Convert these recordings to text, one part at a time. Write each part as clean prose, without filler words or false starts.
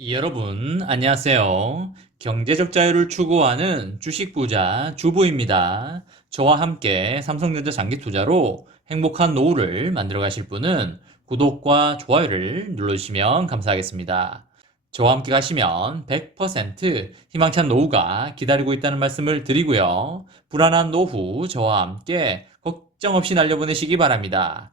여러분, 안녕하세요. 경제적 자유를 추구하는 주식 부자 주부입니다. 저와 함께 삼성전자 장기 투자로 행복한 노후를 만들어 가실 분은 구독과 좋아요를 눌러주시면 감사하겠습니다. 저와 함께 가시면 100% 희망찬 노후가 기다리고 있다는 말씀을 드리고요. 불안한 노후 저와 함께 걱정 없이 날려보내시기 바랍니다.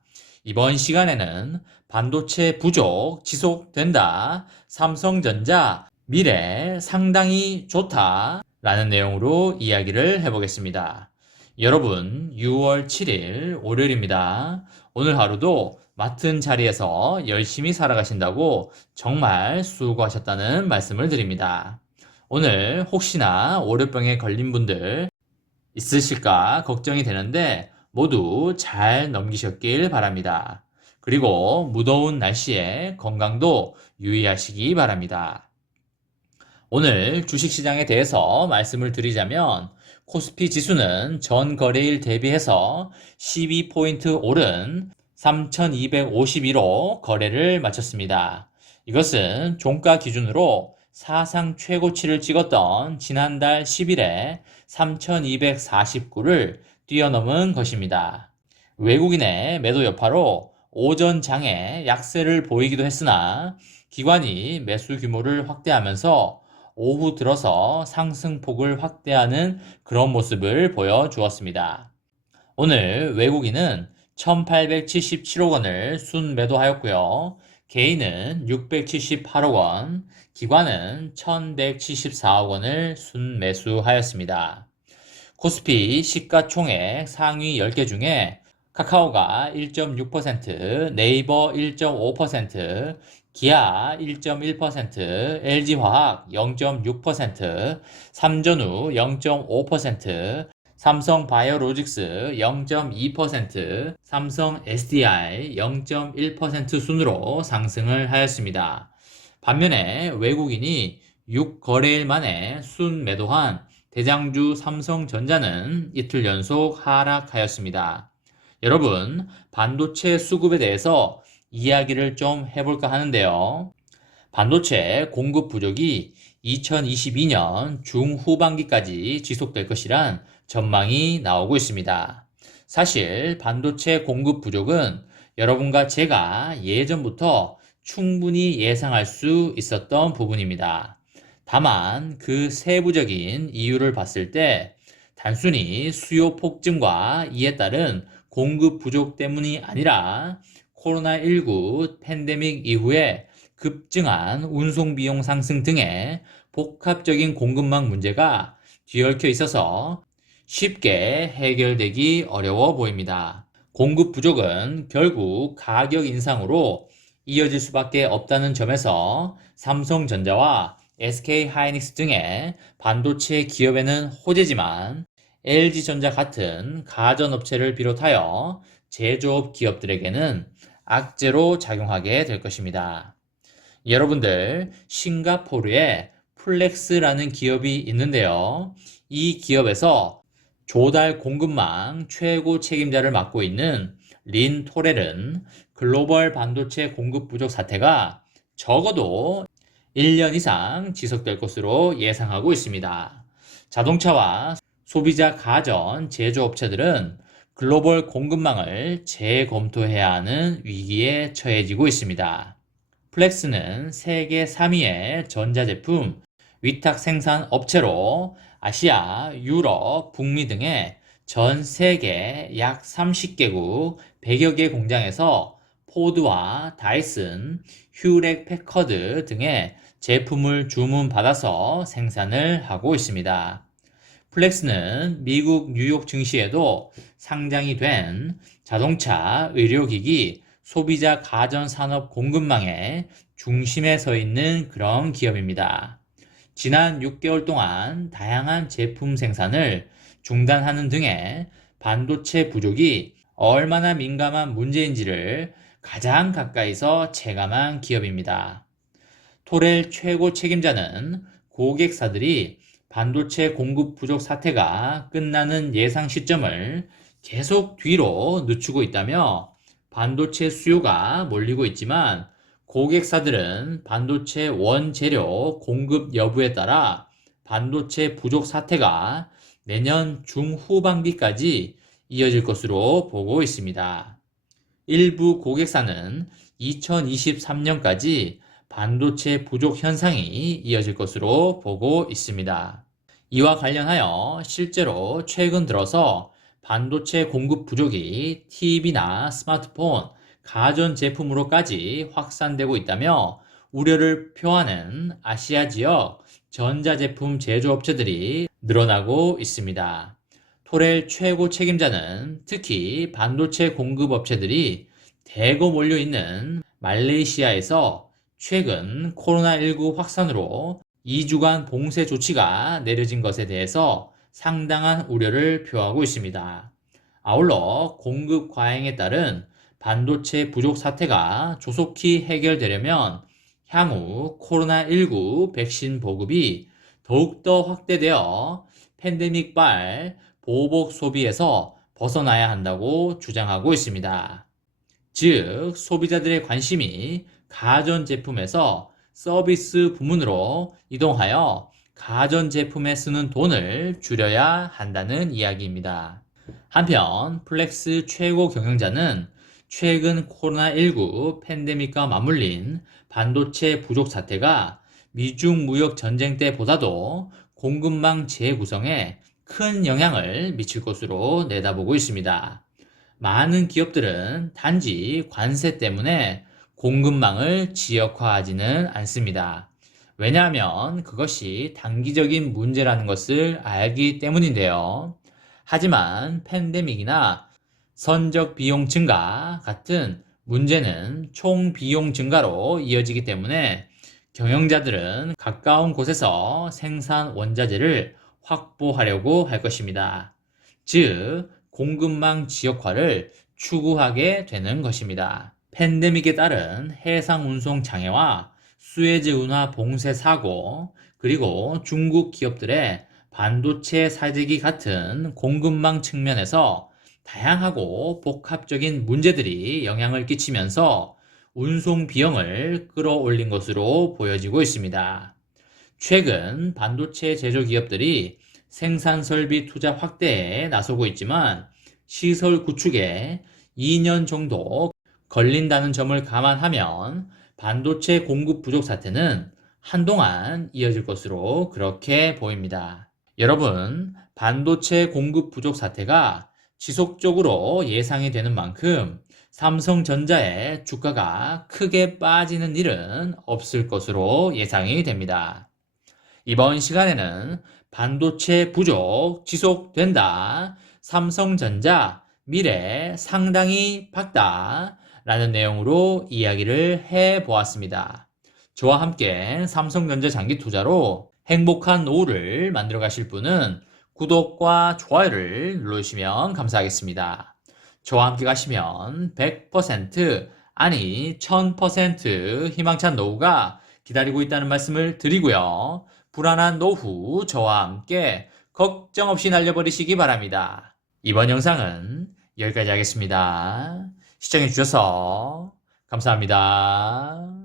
이번 시간에는 반도체 부족 지속된다. 삼성전자 미래 상당히 좋다. 라는 내용으로 이야기를 해보겠습니다. 여러분, 6월 7일 월요일입니다. 오늘 하루도 맡은 자리에서 열심히 살아가신다고 정말 수고하셨다는 말씀을 드립니다. 오늘 혹시나 월요병에 걸린 분들 있으실까 걱정이 되는데 모두 잘 넘기셨길 바랍니다. 그리고 무더운 날씨에 건강도 유의하시기 바랍니다. 오늘 주식시장에 대해서 말씀을 드리자면 코스피 지수는 전 거래일 대비해서 12포인트 오른 3,252로 거래를 마쳤습니다. 이것은 종가 기준으로 사상 최고치를 찍었던 지난달 10일에 3,249를 뛰어넘은 것입니다. 외국인의 매도 여파로 오전 장에 약세를 보이기도 했으나 기관이 매수 규모를 확대하면서 오후 들어서 상승폭을 확대하는 그런 모습을 보여주었습니다. 오늘 외국인은 1877억 원을 순매도하였고요. 개인은 678억 원, 기관은 1174억 원을 순매수하였습니다. 코스피 시가총액 상위 10개 중에 카카오가 1.6%, 네이버 1.5%, 기아 1.1%, LG화학 0.6%, 삼전후 0.5%, 삼성바이오로직스 0.2%, 삼성 SDI 0.1% 순으로 상승을 하였습니다. 반면에 외국인이 6거래일 만에 순매도한 대장주 삼성전자는 이틀 연속 하락하였습니다. 여러분, 반도체 수급에 대해서 이야기를 좀 해볼까 하는데요. 반도체 공급 부족이 2022년 중후반기까지 지속될 것이란 전망이 나오고 있습니다. 사실 반도체 공급 부족은 여러분과 제가 예전부터 충분히 예상할 수 있었던 부분입니다. 다만 그 세부적인 이유를 봤을 때 단순히 수요 폭증과 이에 따른 공급 부족 때문이 아니라 코로나19 팬데믹 이후에 급증한 운송 비용 상승 등의 복합적인 공급망 문제가 뒤얽혀 있어서 쉽게 해결되기 어려워 보입니다. 공급 부족은 결국 가격 인상으로 이어질 수밖에 없다는 점에서 삼성전자와 SK하이닉스 등의 반도체 기업에는 호재지만 LG전자 같은 가전업체를 비롯하여 제조업 기업들에게는 악재로 작용하게 될 것입니다. 여러분들, 싱가포르에 플렉스라는 기업이 있는데요. 이 기업에서 조달 공급망 최고 책임자를 맡고 있는 린 토렐은 글로벌 반도체 공급 부족 사태가 적어도 1년 이상 지속될 것으로 예상하고 있습니다. 자동차와 소비자 가전 제조업체들은 글로벌 공급망을 재검토해야 하는 위기에 처해지고 있습니다. 플렉스는 세계 3위의 전자제품 위탁 생산 업체로 아시아, 유럽, 북미 등의 전 세계 약 30개국 100여 개 공장에서 포드와 다이슨, 휴렉 패커드 등의 제품을 주문받아서 생산을 하고 있습니다. 플렉스는 미국 뉴욕 증시에도 상장이 된 자동차, 의료기기, 소비자 가전산업 공급망의 중심에 서 있는 그런 기업입니다. 지난 6개월 동안 다양한 제품 생산을 중단하는 등의 반도체 부족이 얼마나 민감한 문제인지를 가장 가까이서 체감한 기업입니다. 토렐 최고 책임자는 고객사들이 반도체 공급 부족 사태가 끝나는 예상 시점을 계속 뒤로 늦추고 있다며 반도체 수요가 몰리고 있지만 고객사들은 반도체 원재료 공급 여부에 따라 반도체 부족 사태가 내년 중후반기까지 이어질 것으로 보고 있습니다. 일부 고객사는 2023년까지 반도체 부족 현상이 이어질 것으로 보고 있습니다. 이와 관련하여 실제로 최근 들어서 반도체 공급 부족이 TV나 스마트폰, 가전제품으로까지 확산되고 있다며 우려를 표하는 아시아 지역 전자제품 제조업체들이 늘어나고 있습니다. 토렐 최고 책임자는 특히 반도체 공급업체들이 대거 몰려있는 말레이시아에서 최근 코로나19 확산으로 2주간 봉쇄 조치가 내려진 것에 대해서 상당한 우려를 표하고 있습니다. 아울러 공급 과잉에 따른 반도체 부족 사태가 조속히 해결되려면 향후 코로나19 백신 보급이 더욱더 확대되어 팬데믹발 보복 소비에서 벗어나야 한다고 주장하고 있습니다. 즉, 소비자들의 관심이 가전제품에서 서비스 부문으로 이동하여 가전제품에 쓰는 돈을 줄여야 한다는 이야기입니다. 한편 플렉스 최고 경영자는 최근 코로나19 팬데믹과 맞물린 반도체 부족 사태가 미중 무역 전쟁 때보다도 공급망 재구성에 큰 영향을 미칠 것으로 내다보고 있습니다. 많은 기업들은 단지 관세 때문에 공급망을 지역화하지는 않습니다. 왜냐하면 그것이 단기적인 문제라는 것을 알기 때문인데요. 하지만 팬데믹이나 선적 비용 증가 같은 문제는 총 비용 증가로 이어지기 때문에 경영자들은 가까운 곳에서 생산 원자재를 확보하려고 할 것입니다. 즉, 공급망 지역화를 추구하게 되는 것입니다. 팬데믹에 따른 해상 운송 장애와 수에즈 운하 봉쇄 사고, 그리고 중국 기업들의 반도체 사재기 같은 공급망 측면에서 다양하고 복합적인 문제들이 영향을 끼치면서 운송 비용을 끌어올린 것으로 보여지고 있습니다. 최근 반도체 제조 기업들이 생산 설비 투자 확대에 나서고 있지만 시설 구축에 2년 정도 걸린다는 점을 감안하면 반도체 공급 부족 사태는 한동안 이어질 것으로 그렇게 보입니다. 여러분, 반도체 공급 부족 사태가 지속적으로 예상이 되는 만큼 삼성전자의 주가가 크게 빠지는 일은 없을 것으로 예상이 됩니다. 이번 시간에는 반도체 부족 지속된다. 삼성전자 미래 상당히 밝다. 라는 내용으로 이야기를 해보았습니다. 저와 함께 삼성전자 장기 투자로 행복한 노후를 만들어 가실 분은 구독과 좋아요를 눌러주시면 감사하겠습니다. 저와 함께 가시면 100% 아니 1000% 희망찬 노후가 기다리고 있다는 말씀을 드리고요. 불안한 노후 저와 함께 걱정 없이 날려버리시기 바랍니다. 이번 영상은 여기까지 하겠습니다. 시청해주셔서 감사합니다.